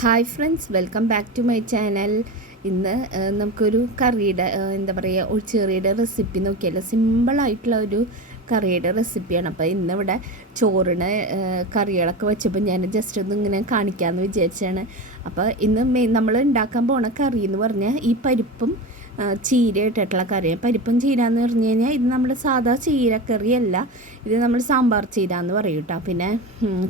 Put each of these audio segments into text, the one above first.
Hi friends, welcome back to my channel. ഇന്ന് നമുക്കൊരു കറിയുടെ എന്താ പറയുക, ഒഴിച്ചുകറിയുടെ റെസിപ്പി നോക്കിയല്ലോ. സിമ്പിളായിട്ടുള്ള ഒരു കറിയുടെ റെസിപ്പിയാണ്. അപ്പോൾ ഇന്നിവിടെ ചോറിന് കറികളൊക്കെ വെച്ചപ്പോൾ ഞാൻ ജസ്റ്റ് ഒന്ന് ഇങ്ങനെ കാണിക്കാമെന്ന് വിചാരിച്ചാണ്. അപ്പോൾ ഇന്ന് നമ്മൾ ഉണ്ടാക്കാൻ പോണ കറി എന്ന് പറഞ്ഞാൽ ഈ പരിപ്പും ചീര ഇട്ടിട്ടുള്ള കറിയാണ്. പരിപ്പും ചീര എന്ന് പറഞ്ഞു കഴിഞ്ഞാൽ ഇത് നമ്മൾ സാധാ ചീരക്കറിയല്ല, ഇത് നമ്മൾ സാമ്പാർ ചീര എന്ന് പറയും കേട്ടോ. പിന്നെ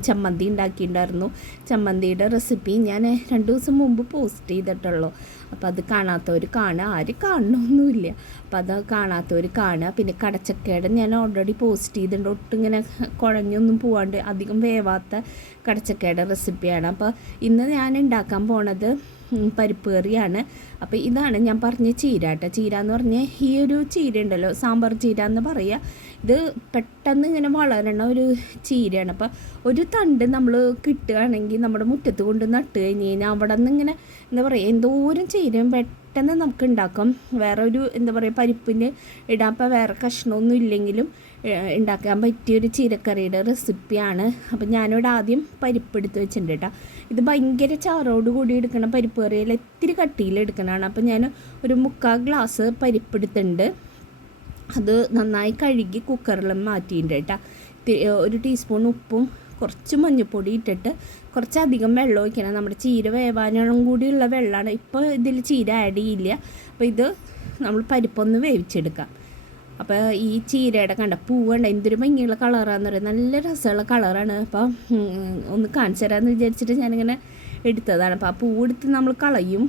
ചമ്മന്തി ഉണ്ടാക്കിയിട്ടുണ്ടായിരുന്നു. ചമ്മന്തിയുടെ റെസിപ്പി ഞാൻ 2 ദിവസം മുമ്പ് പോസ്റ്റ് ചെയ്തിട്ടുള്ളൂ. അപ്പോൾ അത് കാണാത്തവർ കാണുക, ആരും കാണണമൊന്നുമില്ല. അപ്പോൾ അത് കാണാത്തവർ കാണുക. പിന്നെ കടച്ചക്കയുടെ ഞാൻ ഓൾറെഡി പോസ്റ്റ് ചെയ്തിട്ടുണ്ട്. ഒട്ടും ഇങ്ങനെ കുഴഞ്ഞൊന്നും പോവാണ്ട് അധികം വേവാത്ത കടച്ചക്കയുടെ റെസിപ്പിയാണ്. അപ്പോൾ ഇന്ന് ഞാൻ ഉണ്ടാക്കാൻ പോണത് പരിപ്പ് കറിയാണ്. അപ്പോൾ ഇതാണ് ഞാൻ പറഞ്ഞ ചീര കേട്ടോ. ചീര എന്ന് പറഞ്ഞാൽ ഈ ഒരു ചീര ഉണ്ടല്ലോ, സാമ്പാർ ചീര എന്ന് പറയുക. ഇത് പെട്ടെന്ന് ഇങ്ങനെ വളരണ ഒരു ചീരയാണ്. അപ്പോൾ ഒരു തണ്ട് നമ്മൾ കിട്ടുകയാണെങ്കിൽ നമ്മുടെ മുറ്റത്ത് കൊണ്ട് നട്ട് കഴിഞ്ഞ് കഴിഞ്ഞാൽ അവിടെ നിന്ന് ഇങ്ങനെ എന്താ പറയുക, എന്തോരം ചീരയും പെട്ടെന്ന് നമുക്ക് ഉണ്ടാക്കാം. വേറെ ഒരു എന്താ പറയുക, പരിപ്പിന് ഇടാൻ ഇപ്പോൾ വേറെ കഷ്ണമൊന്നും ഇല്ലെങ്കിലും ഉണ്ടാക്കാൻ പറ്റിയൊരു ചീരക്കറിയുടെ റെസിപ്പിയാണ്. അപ്പം ഞാനിവിടെ ആദ്യം പരിപ്പ് എടുത്ത് വെച്ചിട്ടുണ്ട് കേട്ടോ. ഇത് ഭയങ്കര ചാറോട് കൂടി എടുക്കണം പരിപ്പ് കറിയിൽ, ഇത്തിരി കട്ടിയിൽ എടുക്കണതാണ്. അപ്പം ഞാൻ ഒരു 3/4 ഗ്ലാസ് പരിപ്പ് എടുത്തിട്ടുണ്ട്. അത് നന്നായി കഴുകി കുക്കറിൽ മാറ്റിയിട്ടുണ്ട് കേട്ടോ. 1 ടീസ്പൂൺ ഉപ്പും കുറച്ച് മഞ്ഞൾപ്പൊടി ഇട്ടിട്ട് കുറച്ചധികം വെള്ളം ഒഴിക്കണം. നമ്മുടെ ചീര വേവാനും കൂടിയുള്ള വെള്ളമാണ്. ഇപ്പോൾ ഇതിൽ ചീര ആഡ് ചെയ്യില്ല. അപ്പോൾ ഇത് നമ്മൾ പരിപ്പൊന്ന് വേവിച്ചെടുക്കാം. അപ്പോൾ ഈ ചീരയുടെ കണ്ട പൂവുണ്ട്, എന്തൊരു ഭംഗിയുള്ള കളറാണെന്ന് പറയുന്നത്, നല്ല രസമുള്ള കളറാണ്. അപ്പോൾ ഒന്ന് കാണിച്ചു തരാമെന്ന് വിചാരിച്ചിട്ട് ഞാനിങ്ങനെ എടുത്തതാണ്. അപ്പോൾ ആ പൂവെടുത്ത് നമ്മൾ കളയും.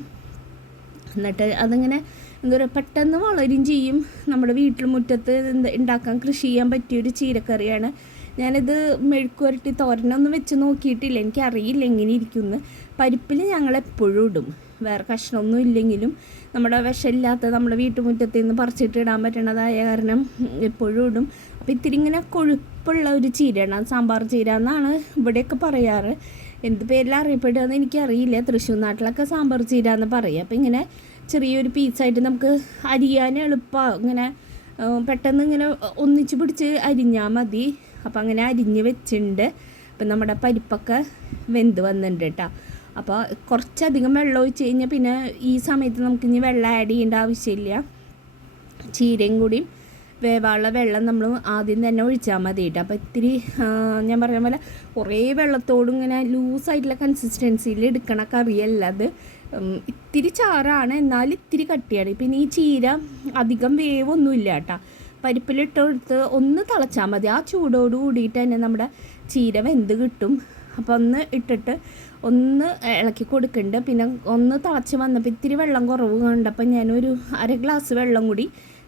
എന്നിട്ട് അതിങ്ങനെ എന്താ പറയുക, പെട്ടെന്ന് വളരും ചെയ്യും. നമ്മുടെ വീട്ടിൽ മുറ്റത്ത് ഉണ്ടാക്കാൻ കൃഷി ചെയ്യാൻ പറ്റിയൊരു ചീരക്കറിയാണ്. ഞാനിത് മെഴുക്ക് പുരട്ടി തോരനൊന്നും വെച്ച് നോക്കിയിട്ടില്ല, എനിക്കറിയില്ല എങ്ങനെ ഇരിക്കുമെന്ന്. പരിപ്പിൽ ഞങ്ങൾ എപ്പോഴും ഇടും, വേറെ കഷ്ണമൊന്നും ഇല്ലെങ്കിലും നമ്മുടെ വിഷമില്ലാത്ത നമ്മുടെ വീട്ടുമുറ്റത്ത് നിന്ന് പറിച്ചിട്ട് ഇടാൻ പറ്റണതായ കാരണം എപ്പോഴും ഇടും. അപ്പോൾ ഇത്തിരി ഇങ്ങനെ കൊഴുപ്പുള്ള ഒരു ചീരയാണ്, അത് സാമ്പാർ ചീര എന്നാണ് ഇവിടെയൊക്കെ പറയാറ്. എന്ത് പേരിൽ അറിയപ്പെടുകയെന്ന് എനിക്കറിയില്ല. തൃശ്ശൂർ നാട്ടിലൊക്കെ സാമ്പാർ ചീര എന്ന് പറയും. അപ്പോൾ ഇങ്ങനെ ചെറിയൊരു പീസായിട്ട് നമുക്ക് അരിയാൻ എളുപ്പമാണ്. ഇങ്ങനെ പെട്ടെന്ന് ഇങ്ങനെ ഒന്നിച്ച് പിടിച്ച് അരിഞ്ഞാൽ മതി. അപ്പോൾ അങ്ങനെ അരിഞ്ഞ് വെച്ചിട്ടുണ്ട്. അപ്പം നമ്മുടെ പരിപ്പൊക്കെ വെന്ത് വന്നിട്ടുണ്ട് കേട്ടോ. അപ്പോൾ കുറച്ചധികം വെള്ളം ഒഴിച്ച് കഴിഞ്ഞാൽ പിന്നെ ഈ സമയത്ത് നമുക്കിനി വെള്ളം ആഡ് ചെയ്യേണ്ട ആവശ്യമില്ല. ചീരയും കൂടിയും വേവാനുള്ള വെള്ളം നമ്മൾ ആദ്യം തന്നെ ഒഴിച്ചാൽ മതി കേട്ടോ. അപ്പോൾ ഇത്തിരി ഞാൻ പറഞ്ഞ പോലെ കുറേ വെള്ളത്തോടും ഇങ്ങനെ ലൂസായിട്ടുള്ള കൺസിസ്റ്റൻസിയിൽ എടുക്കണ കറിയല്ല അത്. ഇത്തിരി ചാറാണ്, എന്നാൽ ഇത്തിരി കട്ടിയാണ്. പിന്നെ ഈ ചീര അധികം വേവൊന്നുമില്ല കേട്ടോ. പരിപ്പിലിട്ടെടുത്ത് ഒന്ന് തിളച്ചാൽ മതി. ആ ചൂടോട് കൂടിയിട്ട് തന്നെ നമ്മുടെ ചീര വെന്ത് കിട്ടും. അപ്പോൾ ഒന്ന് ഇട്ടിട്ട് ഒന്ന് ഇളക്കി കൊടുക്കുന്നുണ്ട്. പിന്നെ ഒന്ന് തിളച്ച് വന്നപ്പോൾ ഇത്തിരി വെള്ളം കുറവ് കണ്ടപ്പോൾ ഞാനൊരു 1/2 ഗ്ലാസ് വെള്ളം കൂടി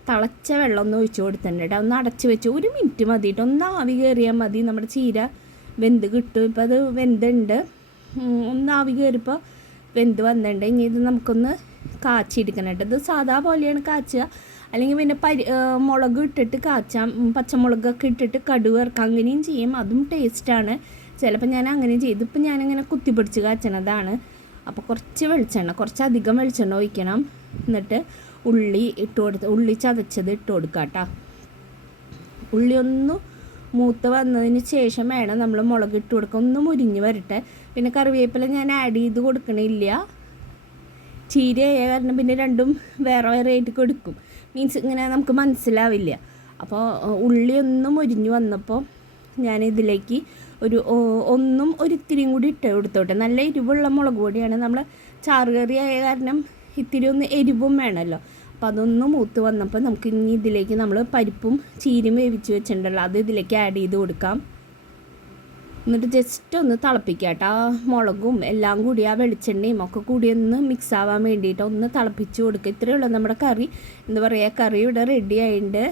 തിളച്ച വെള്ളം ഒന്ന് ഒഴിച്ച് കൊടുത്തിട്ടുണ്ട്. ഒന്ന് അടച്ച് വെച്ച് 1 മിനിറ്റ് മതിയിട്ട് ഒന്ന് ആവി കയറിയാൽ മതി, നമ്മുടെ ചീര വെന്ത് കിട്ടും. ഇപ്പോൾ അത് വെന്തുണ്ട്, ഒന്ന് ആവി കയറിയപ്പോൾ വെന്ത് വന്നിട്ടുണ്ട്. ഇനി ഇത് നമുക്കൊന്ന് കാച്ചിയെടുക്കണം. ഇത് സാധാ പോലെയാണ് കാച്ചുക, അല്ലെങ്കിൽ പിന്നെ മുളക് ഇട്ടിട്ട് കാച്ചാം, പച്ചമുളകൊക്കെ ഇട്ടിട്ട് കടുക് ഇറക്കാം, അങ്ങനെയും ചെയ്യും. അതും ടേസ്റ്റാണ്. ചിലപ്പോൾ ഞാൻ അങ്ങനെ ചെയ്തു. ഇപ്പം ഞാനിങ്ങനെ കുത്തിപ്പിടിച്ച് കാച്ചണതാണ്. അപ്പോൾ കുറച്ചധികം വെളിച്ചെണ്ണ ഒഴിക്കണം. എന്നിട്ട് ഉള്ളി ഉള്ളി ചതച്ചത് ഇട്ട് കൊടുക്കുക കേട്ടോ. ഉള്ളി ഒന്ന് മൂത്ത് വന്നതിന് ശേഷം വേണം നമ്മൾ മുളക് ഇട്ട് കൊടുക്കുക. ഒന്ന് മുരിഞ്ഞ് വരട്ടെ. പിന്നെ കറിവേപ്പില ഞാൻ ആഡ് ചെയ്ത് കൊടുക്കണില്ല, ചീരയായ കാരണം പിന്നെ രണ്ടും വേറെ വേറെ ആയിട്ട് കൊടുക്കും. മീൻസ് ഇങ്ങനെ നമുക്ക് മനസ്സിലാവില്ല. അപ്പോൾ ഉള്ളി ഒന്ന് മുരിഞ്ഞ് വന്നപ്പോൾ ഞാനിതിലേക്ക് ഒരിത്തിരിയും കൂടി ഇട്ട് കൊടുത്തോട്ടെ. നല്ല എരിവുള്ള മുളക് പൊടിയാണ്. നമ്മൾ ചാറുകറി ആയ കാരണം ഇത്തിരി ഒന്ന് എരിവും വേണമല്ലോ. അപ്പോൾ അതൊന്ന് മൂത്ത് വന്നപ്പോൾ നമുക്ക് ഇനി ഇതിലേക്ക് നമ്മൾ പരിപ്പും ചീരയും വേവിച്ച് വെച്ചിട്ടുണ്ടല്ലോ, അത് ഇതിലേക്ക് ആഡ് ചെയ്ത് കൊടുക്കാം. എന്നിട്ട് ജസ്റ്റ് ഒന്ന് തിളപ്പിക്കുക കേട്ടോ. ആ മുളകും എല്ലാം കൂടി ആ വെളിച്ചെണ്ണയും ഒക്കെ കൂടി ഒന്ന് മിക്സ് ആവാൻ വേണ്ടിയിട്ട് ഒന്ന് തിളപ്പിച്ച് കൊടുക്കുക. ഇത്രയേ ഉള്ളൂ നമ്മുടെ കറി. എന്താ പറയുക, കറി ഇവിടെ റെഡി ആയിട്ടുണ്ട്.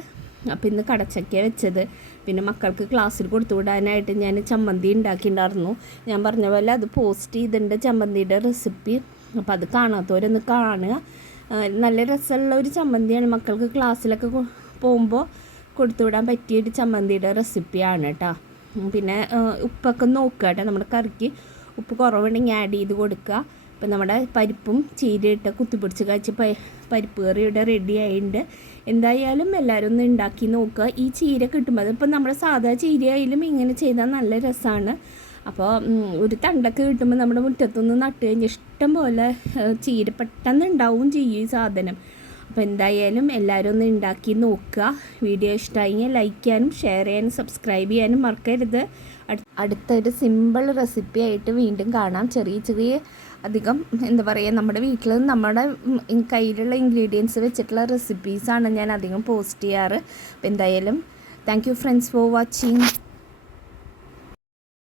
അപ്പോൾ ഇന്ന് കടച്ചക്കയാണ് വെച്ചത്. പിന്നെ മക്കൾക്ക് ക്ലാസ്സിൽ കൊടുത്തു വിടാനായിട്ട് ഞാൻ ചമ്മന്തി ഉണ്ടാക്കിയിട്ടുണ്ടായിരുന്നു. ഞാൻ പറഞ്ഞ പോലെ അത് പോസ്റ്റ് ചെയ്തിട്ടുണ്ട്, ചമ്മന്തിയുടെ റെസിപ്പി. അപ്പോൾ അത് കാണാത്തവരൊന്ന് കാണുക. നല്ല രസമുള്ള ഒരു ചമ്മന്തിയാണ്. മക്കൾക്ക് ക്ലാസ്സിലൊക്കെ പോകുമ്പോൾ കൊടുത്തു വിടാൻ പറ്റിയൊരു ചമ്മന്തിയുടെ റെസിപ്പിയാണ് കേട്ടോ. പിന്നെ ഉപ്പൊക്കെ നോക്കുക കേട്ടോ. നമ്മുടെ കറിക്ക് ഉപ്പ് കുറവുണ്ടെങ്കിൽ ആഡ് ചെയ്ത് കൊടുക്കുക. ഇപ്പം നമ്മുടെ പരിപ്പും ചീരയിട്ട് കുത്തിപ്പിടിച്ച് കാച്ചി പരിപ്പ് കറി ഇവിടെ റെഡി ആയിട്ടുണ്ട്. എന്തായാലും എല്ലാവരും ഒന്ന് ഉണ്ടാക്കി നോക്കുക. ഈ ചീര കിട്ടുമ്പോൾ അതിപ്പോൾ നമ്മുടെ സാധാ ചീരയായാലും ഇങ്ങനെ ചെയ്താൽ നല്ല രസമാണ്. അപ്പോൾ ഒരു തണ്ടൊക്കെ കിട്ടുമ്പോൾ നമ്മുടെ മുറ്റത്തുനിന്ന് നട്ട് കഴിഞ്ഞാൽ ഇഷ്ടം പോലെ ചീര പെട്ടെന്ന് ഉണ്ടാവും ചെയ്യും ഈ സാധനം. അപ്പോൾ എന്തായാലും എല്ലാവരും ഒന്ന് ഉണ്ടാക്കി നോക്കുക. വീഡിയോ ഇഷ്ടമായെങ്കിൽ ലൈക്ക് ചെയ്യാനും ഷെയർ ചെയ്യാനും സബ്സ്ക്രൈബ് ചെയ്യാനും മറക്കരുത്. അടുത്തൊരു സിമ്പിൾ റെസിപ്പി ആയിട്ട് വീണ്ടും കാണാം. ചെറിയ അധികം എന്താ പറയുക, നമ്മുടെ വീട്ടിൽ നമ്മുടെ കയ്യിലുള്ള ഇൻഗ്രീഡിയൻസ് വെച്ചിട്ടുള്ള റെസിപ്പീസാണ് ഞാൻ അധികം പോസ്റ്റ് ചെയ്യാറ്. അപ്പോൾ എന്തായാലും thank you friends for watching.